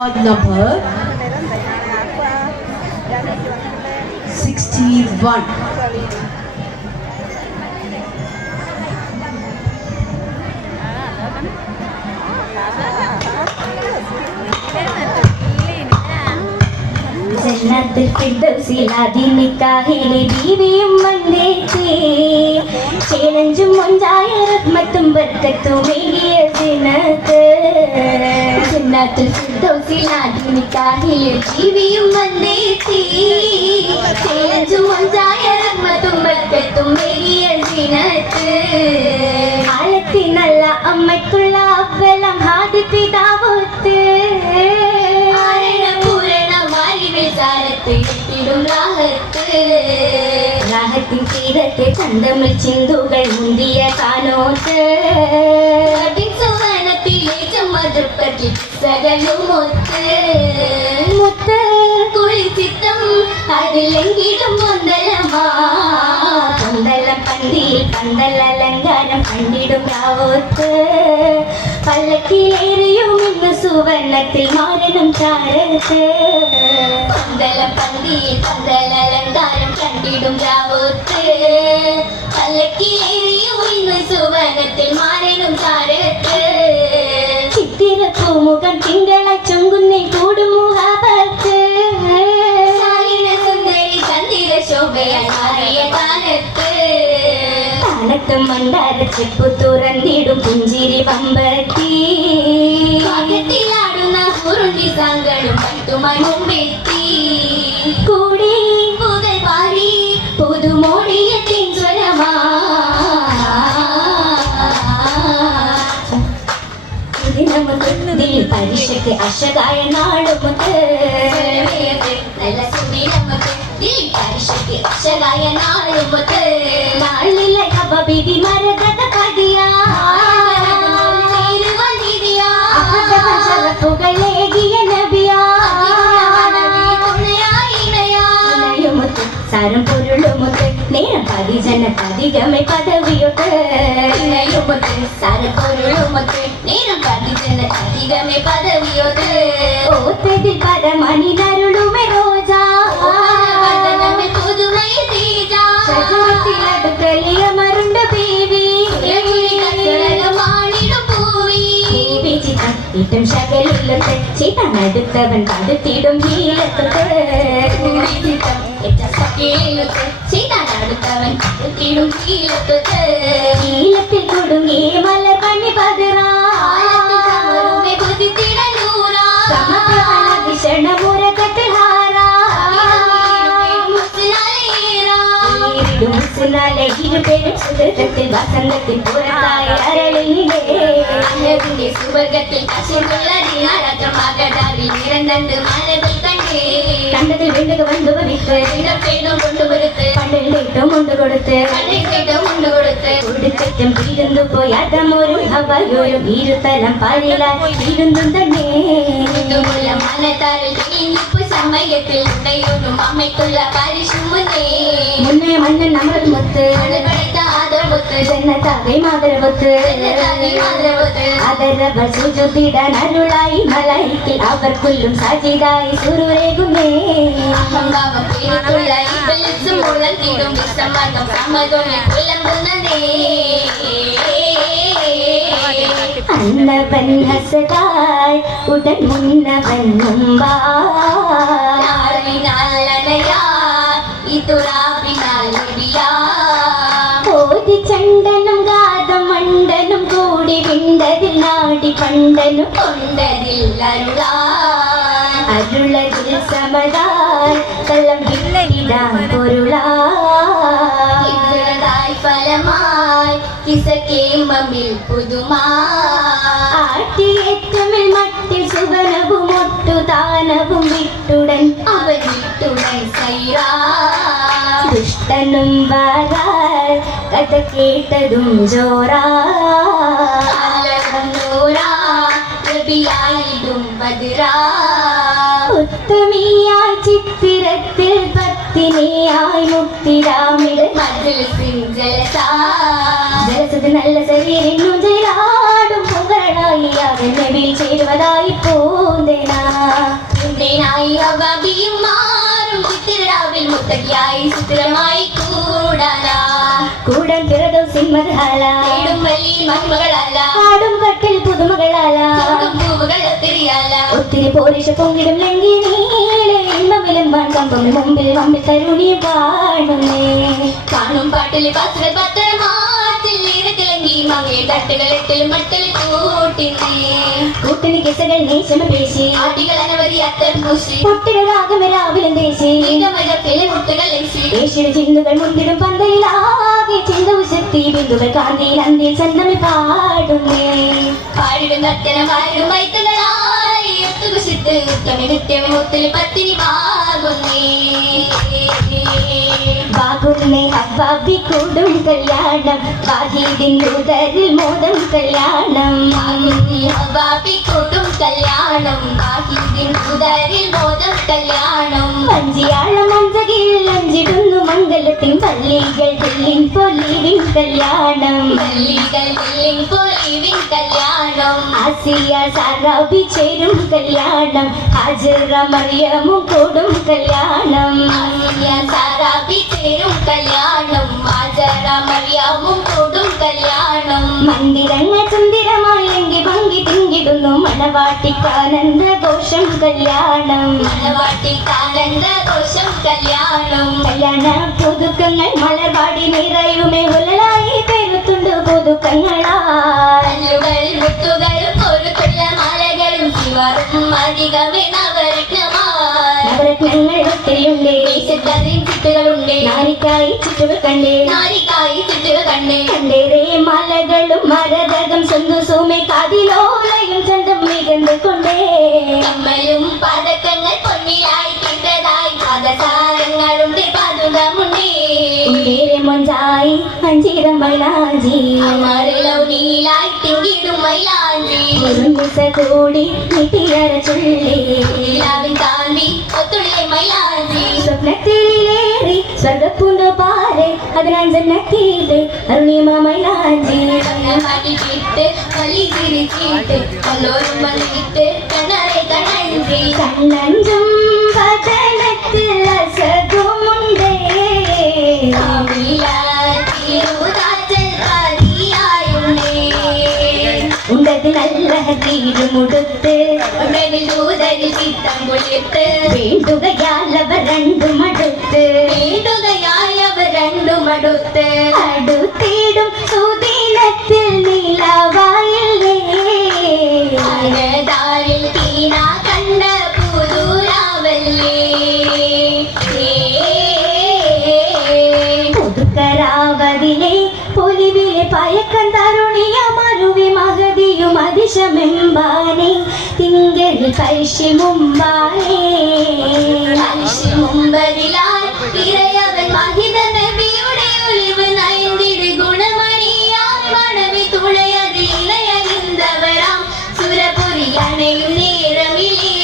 Number 61. जन्नतुल फिरदौसिला दिन निकाहिले बीविയും വന്നേച്ചി ചേലഞ്ചും ഒഞ്ചായ റഹ്മത്തും ബർക്കത്തും ഏകിയ ദിനത്ത് ജന്നത്തുൽ ഫിർദൗസിലാ ദിൻ നിക്കാഹിലെ ബീവിയും വന്നേച്ചി ചേലഞ്ചും ഒഞ്ചായ റഹ്മത്തും ബർക്കത്തും ഏകിയ ദിനത്ത് ആലത്തിനല്ല അമ്മയ്ക്കുള്ള അവലം ഹാദി പിതാവൊത്ത് രാഹത്തിൻ തീരത്തെ ചന്തമിൽ ചിന്തുകൾ മുന്തിയ കാനോത്ത് സുവർണത്തിലെ ചമ്മതിർപ്പറ്റി സകലും മുത്ത് മുത്ത് കുളിച്ചിത്തം അതിലെങ്കിലും പൊന്തലമാ പൊന്തലം പന്തിയിൽ പന്തലലങ്കാരം കണ്ടിടും രാവോത്ത് പല്ലക്കിലേറിയും ഇന്ന് സുവർണത്തിൽ മാറണം ചാരത്ത് പന്തലം പന്തിയിൽ പന്തലലങ്കാരം കണ്ടിടും രാവോത്ത് പല്ലക്കിലേറിയും ഇന്ന് സുവർണത്തിൽ മാറണം ചാരത്ത് ചിത്തിര പൂമുഖം തിങ്കള ചൊങ്കുന്നേ കൂടുമുഖത്ത് സുന്ദരി ചന്ദിര ശോഭയായ കാലത്ത് താനത്തും മന്ദാര ചെപ്പു തുറന്നിടും പുഞ്ചിരി പമ്പത്തി പാകത്തിലാടുന്ന കുറുണ്ടി സാങ്കളും പറ്റുമായി മുമ്പെത്തി കൂടി പുകൽ പാടി പുതുമോടിയത്തിൻ സ്വരമാ പരീക്ഷയ്ക്ക് അശകായ നാടുമുത്ത് നല്ല സുന്ദരമുത്ത് പരീക്ഷയ്ക്ക് അശകായ നാടുമുത്ത് നാളില ബീബി മരകത പതിയാ പുകളേകിയ നബിയാ സാരം പൊരുളുമുത്ത് നേരം പതിജന പതികമേ പദവിയൊട്ട് സാരം പൊരുളുമുത്ത് നേരം പതിജന പതികമേ പദവിയൊട്ട് ഓത്തതിൽ പരമണി നരുളുമേ റോജാ പുതുമൈ തീജാ അടുക്കലിയ മരുണ്ട ബീവി മാണിടും പൂവി ഇട്ടും ശകലില്ലത്ത് ചിതനടുത്തവൻ പടുത്തിടും നീലത്ത് ചിതനടുത്തവൻ പടുത്തിടും നീലത്തിൽ കുടുങ്ങി മലർ പണി പതിറാ ഭീഷണമുരകത്തിൽ ഹാരാ വസന്തത്തിൽ പുറത്തായ അരളിയിലെ അഴകിന്റെ സുവർഗത്തിൽ കണ്ടതിൽ വെണ്ടുക വന്നു വിത്ത് കൊണ്ടുവരുത്ത് പണ്ടിട്ടും കൊണ്ടുകൊടുത്ത് കുടിച്ചറ്റും തീരുന്നു പോയി അതമൊരു ഹവയൊരു ഇരുത്തലം പാലിലായി തീരുന്നു തന്നെ മനത്താരിൽ സമയത്തിൽ അമ്മയ്ക്കുള്ള പരിശു മുന്നേ മണ്ണൻ നമ്മൾ മുത്ത് ജന്നതാകെ മാതരവത്ത് അതരവ സുജുതിടാൻ അരുളായി മലയിക്കിൽ അവർ കൊല്ലും സജിതായി സുരുരേകുന്നേ അന്നവൻ ഹസതായി ഉടൻ മുന്നവൻ ഓതി ചണ്ടനും ഗാതം മണ്ടനും കൂടി വിണ്ടതിൽ നാടി പണ്ടനും കൊണ്ടതിൽ അരുളതിൽ സമതായി കള്ളം ഇല്ലയിടാൻ പൊരുളായി ഫലമായി കിസക്കേമമിൽ പുതുമാ ആട്ടിയേറ്റമിൽ മട്ടിൽ സുവനവും ഒട്ടു താനവും വിട്ടുടൻ അവൻ വിട്ടുടൻ സൈറാ ദുഷ്ടനും വാരാൽ കഥ കേട്ടതും ജോറാ ഉത്തമിയായി ചിത്തിരത്തിൽ ഭക്തിനിയായി മുക്തിരാമിൽ ജലസത് നല്ല ശരീരം ജയിലാടും പുകഴ മുത്തായി അവൻ നബിയിൽ ചേരുവതായി പൂന്തേനായി അവബിയും മാറും ചിത്തിരാവിൽ മുത്തകിയായി ചിത്രമായി കൂടാൻ ഫിറദൗസിൻ മദ്ഹല വലിയ മഹിമകളല്ല ആടും കട്ടിൽ പുതുമകളാല ഒത്തിരി പോരിഷ പൊങ്ങിടും ലംഘിനീളെ ഇമ്പമിലും കമ്പം മുമ്പിൽ തരുണി കാണും പാട്ടിൽ പാസുകൾ പത്രമാറ്റിൽ ഇരക്കിളങ്ങി മങ്ങി തട്ടുകൾ എട്ടിലും മട്ടിൽ കൂട്ടിന് കിസകൾ നീശമ പേശി ആട്ടികൾ അനവധി അത്തർ പൂശി പൊട്ടികളാകമ രാവിലും ദേശി മുട്ടുകൾ ദേശിയുടെ ചിന്തുകൾ മുന്തിടും പന്തലിലാകെ ചിന്തവും ശക്തി ബിന്ദുകൾ കാന്തിയിൽ അന്തിയിൽ സന്നമി പാടിടും നർത്തനമാരും വൈത്തകളായി എത്തുകുശിത്ത് ഉത്തമി നിത്യമി മുത്തിൽ പത്തിനി ബാകുന്നേ ഹബ്ബാബി കൂടും കല്യാണം വാഹിദിൻ ഉദരിൽ മോദം കല്യാണം ഹബ്ബാബി കൂടും കല്യാണം വാഹിദിൻ ഉദരിൽ മോദം കല്യാണം വഞ്ചിയാളം അഞ്ചകിൽ അഞ്ചിടുന്നു മംഗലത്തിൻ പള്ളികൾ ദില്ലിൻ പൊലിവിൻ കല്യാണം പള്ളികൾ ദില്ലിൻ പൊലിവിൻ കല്യാണം ആസിയ സാറാബി ചേരും കല്യാണം ഹാജറ മറിയമും കൂടും കല്യാണം ആസിയ സാറാബി ചേരും കല്യാണം ഹാജറ മറിയമും കൂടും കല്യാണം മന്ദിരങ്ങൾ സുന്ദരമായെങ്കിൽ ഭംഗി തിങ്കിടുന്നു മണവാട്ടിക്കാനന്ദ ഘോഷം കല്യാണം മണവാട്ടിക്കാനന്ദ ഘോഷം കല്യാണം കല്യാണ പുതുക്കങ്ങൾ മലർവാടി നിറയുമേ ഉലലായി പെരുത്തുണ്ട് പുതുക്കങ്ങളാലുകൾ മുത്തുകൾ പൊരുത്തുള്ള മാലകളും ശിവറും അധികമേ നവരത്നങ്ങൾ ഒത്തിരിയുണ്ട് ചുറ്റുകളുണ്ട് നാരിക്കായി ചുറ്റുകൾ കണ്ടേറെ മാലകളും മരതകം സന്തോഷവുമേ കാതിലോലയും ചന്തം മികந்து കൊണ്ടേ കമ്മലും പതക്കങ്ങൾ പൊന്നിലായി കിട്ടതായി പാദസാരങ്ങളുണ്ട് പാതുകമുണ്ടേ മൊഞ്ചായി അഞ്ചിരം മൈലാഞ്ചി നീലായി തിങ്കിടും മൈലാഞ്ചി കൂടി നീട്ടിയര ചുള്ളിലാവിൻ താണ്ടി ഒത്തുള്ളിലെ മൈലാഞ്ചി സ്വപ്നത്തിലേറി സ്വർഗപ്പൂണ്ട പാരെ അതിനഞ്ചെണ്ണീട്ട് അരുണിമ മൈലാഞ്ചി മാറ്റിട്ട് പള്ളി തിരിച്ചിട്ട് കണ്ണോരും വന്നിട്ട് കണ്ണറെ കണ്ണഞ്ചി കണ്ണഞ്ചും പതനത്തിൽ അസകുമുണ്ടേ ഉണ്ടത് നല്ല തീരുമുടുത്ത് ൂതരിൽ ചിത്തം കുളിർത്ത് വേണ്ടുകയാലവർ രണ്ടുമടുത്ത് അടുത്തിടും സുദിനത്തിൽ നിലവായില്ലേ അരതാരിൽ തീന കണ്ട പുതുരാവല്ലേ പുതുക്കരാവതിലെ പൊലിവിലെ പയക്കം തരുണിയ മരുവി മഹതിയും അതിശമെമ്പാനെ തിങ്കളിൽ പരിശി മുമ്പതിലാൽ ഇറയവൻ മഹിത നബിയുടെ ഒലിവ് നയന്തിട് ഗുണമണിയാൽ മണവി തുളയതിൽ ഇളയറിന്തവരാം സുരപുരി അണയും നേരമില്ലേ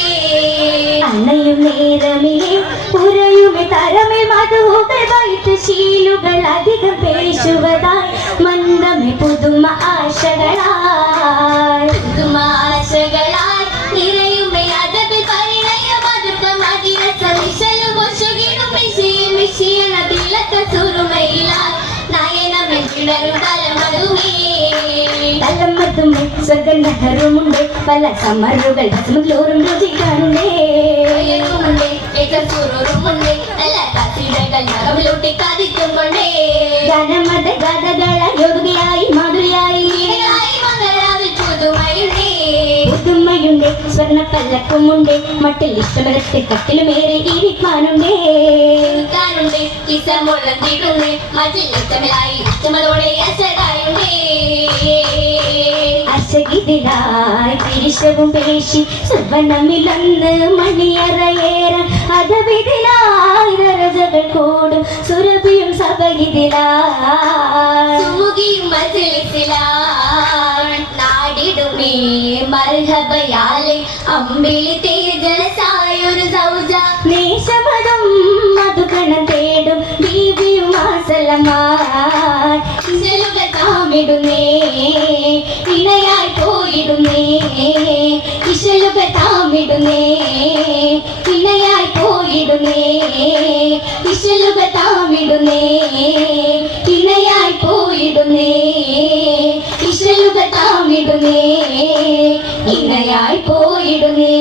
പുരയുമേ തരമേ മധുകൾ വൈത്ത് ശീലുകൾ അധികം പേശുവതായി മന്ദമേ പുതുമ ആശകളായി നിറയുമേ അതബിൽ പരിണയ മധുക്ക മതിയ സവിശലും ഒശുകിടും മിശിയണതിലക്ക സുറുമയിലായി നയനമേ കിടരും തലമതുമേ സ്വഗന്ധഹരുമുണ്ട് പല സമറുകൾ ഭസ്മഗ്ലോറും രുചിക്കാനുണ്ടേ ഗാനമത ഗാഥകള യോഗയായി മാധുരിയായി പുതുമയുണ്ട് സ്വർണ്ണ പല്ലക്കുമുണ്ട് മട്ടിൽ ഇഷ്ടമരത്തെ കട്ടിലുമേറെ ഇരിക്കാനുണ്ടേ അശകിതിലായി തിരിശവും പേശി സുവർണമിലൊന്ന് മണിയറയേറ അതവിതിലായി രജകൾ കൂടും സുരഭിയും സഭയിതിലായി നാടിടുമേ മർഹബയാലെ അമ്പിളി തേജസായൊരു സൗജ നേശമതും മധുകണം തേടും ദീപിയും ആസലമായി താമിടുന്നേ ഇണയായി പോയിടുന്നേ താമിടുന്നേ ഇണയായി പോയിടുന്നേ ഇശലുകൾ താമിടുന്നേ ഇണയായി പോയിടുന്നേ ഇശലുകൾ താമിടുന്നേ ഇണയായി പോയിടുന്നേ